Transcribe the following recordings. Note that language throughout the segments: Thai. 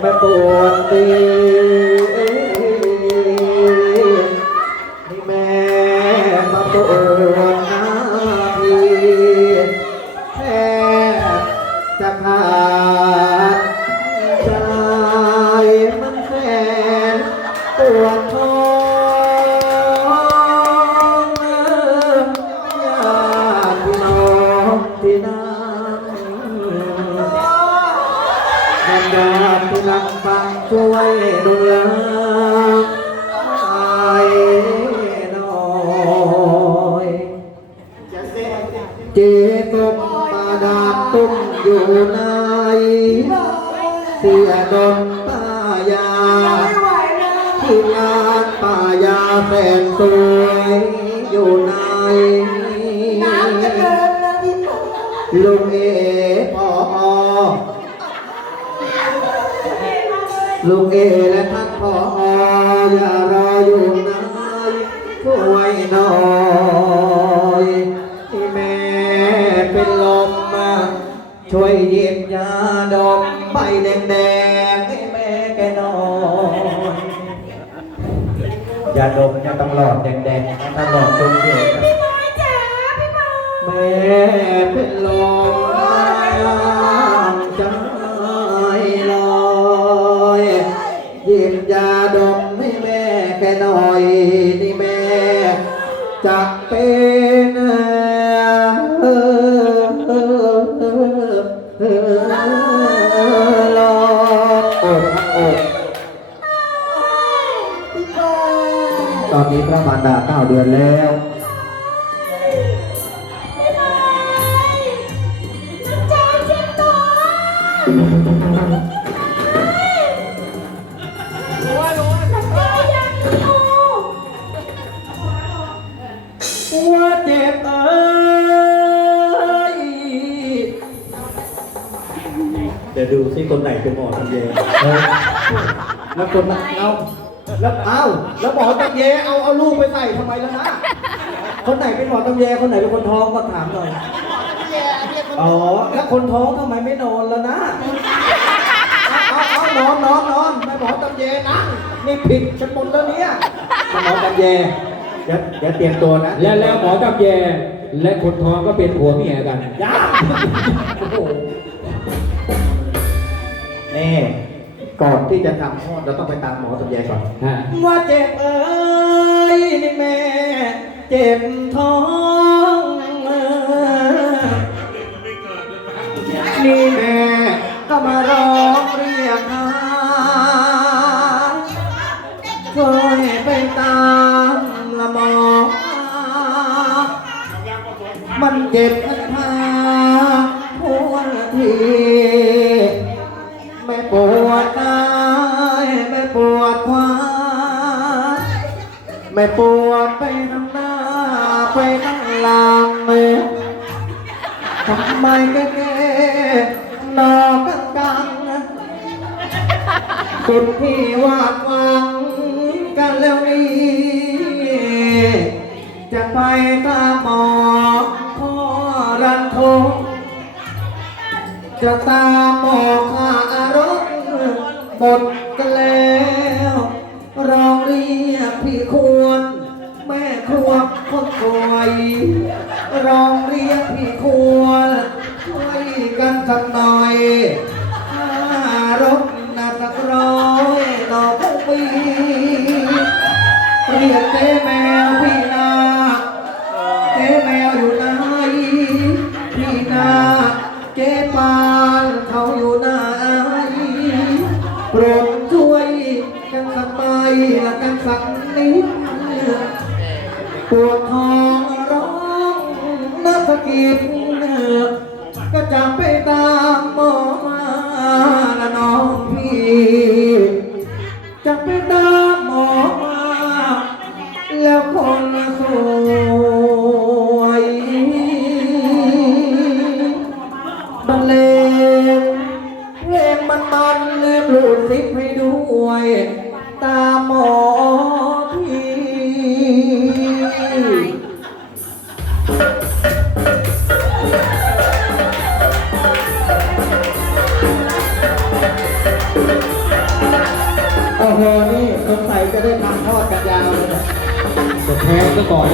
แม่ปวดตีนี่แม่มาปวดหน้าพีแทบจะขาดใจมันแสนปวดท้องญาติพี่น้องที่นั่ง ที่รักฟังช่วยดูแลไอ้น้อยเจตมปาดาตุ้มอยู่ในเสียดมป้ายาที่งานป้ายาแสนสวยอยู่ในลุงเอพอ ลุงเอและท่านพออย่ารออยู่นานช่วยหน่อยที่แม่เป็นลมมาช่วยหยิบยาดมใบแดงๆให้แม่แกหน่อยยาดมเนี่ยต้องหลอดแดงๆนะถ้าหลอดตรงเดียวนะแม่เป็นลม ตอนนี้พระมารดาเก้าเดือนแล้วว่าเจ็บเอ้ยเดี๋ยวดูซิคนไหนเป็นหมอตำเยเออแล้วคนไหนเอา แล้วเอาแล้วหมอตำเยเอาเอาลูกไปใส่ทำไมล่ะนะคนไหนเป็นหมอตำเยคนไหนเป็นคนท้องก็ถามหน่อยอ๋อแล้วคนท้องทำไมไม่นอนแล้วนะเอาเอาเอานอนนอนนอนไม่หมอตำเยนะนี่ผิดฉันหมดแล้วเนี่ยหมอตำเยเดี๋ยวเดี๋ยวเตรียมตัวนะและแล้วหมอกับแยและคนท้องก็เป็นผัวเมียกันยาโอ้โหนี่ ก่อนที่จะทำคลอดเราต้องไปตามหมอตำแยก่อนฮะว่าเจ็บเอ้ยนี่แม่ เจ็บท้องนี่แม่ก็มาร้องเรียกหาช่วยไปตามละหมอ มันเจ็บ ไม่ปวดไปทั้งหน้าไปทั้งหลังมือทำไมแก่ๆนอนกังกังสุดที่วาดหวังกันแล้วนี้ จะไปตามหมอพ่อรันทงจะตามหมอข้ารถหมดกันแล้ว รองเรียกพี่ควร แม่ครัวคนสวยรองเรียกพี่ควรช่วยกันสักหน่อยค่ารถนาสักร้อยดอกปีเรียกเจ๊แมวพี่นาเจ๊แมวอยู่ไหนพี่นาเจ๊ปานเขาอยู่ไหนโปรดช่วยกันสักใบละกันสักนิดปวดท้องร้องนักกิจ พี่สงสัยจะได้ทำทอดกันยาวเลยนะจะแทงก็ก่อน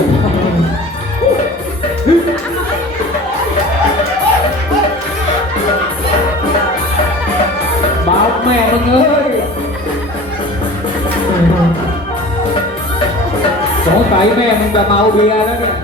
บ้าแม่มึงเอ้ยสงสัยแม่มึงจะเมาเบียร์แล้วเนี่ย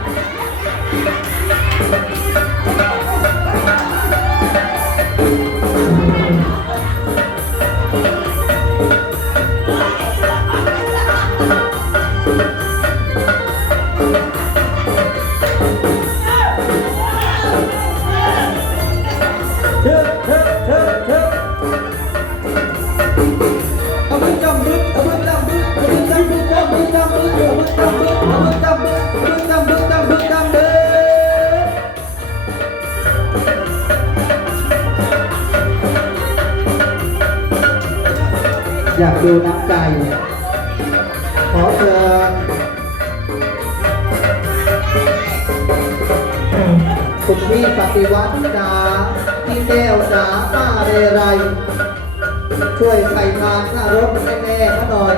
อยากดูน้ำใจ ขอเชิญคุณพี่ปฏิวัติจ๋าพี่แก้วจ๋าป้าเรไร ช่วยใส่ทานค่ารถให้แม่เขาหน่อย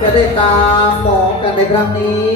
จะได้ตามหมอกันในครั้งนี้